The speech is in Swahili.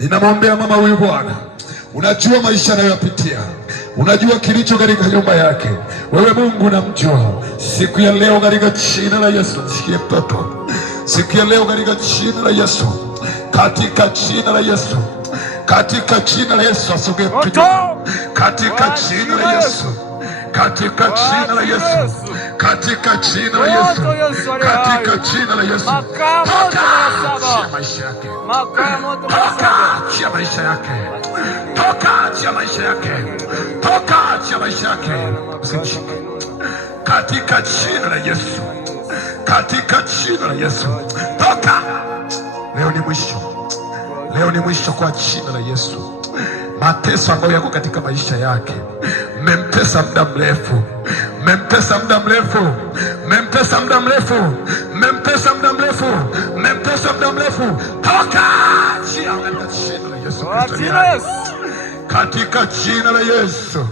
Ninamwombea mama huyu Bwana, unajua maisha anayopitia, unajua kilicho katika nyumba yake. Wewe Mungu unamjua. Siku ya leo katika jina la Yesu, mshikie mtoto. Siku ya leo katika jina la Yesu, katika jina la Yesu, katika jina la Yesu, asogee katika jina la Yesu, katika jina la Yesu, katika jina la Yesu, katika jina la Yesu. Toka maisha yake, toka maisha yake, toka maisha yake, toka maisha yake, katika jina la Yesu, katika jina la Yesu, toka. Leo ni mwisho, leo ni mwisho kwa jina la Yesu. Mateso ambayo yako katika maisha yake, mmemtesa muda mrefu, mmemtesa muda mrefu, mmemtesa muda mrefu, mmemtesa muda mrefu, mmemtesa muda mrefu, toka katika jina la Yesu, katika jina la Yesu.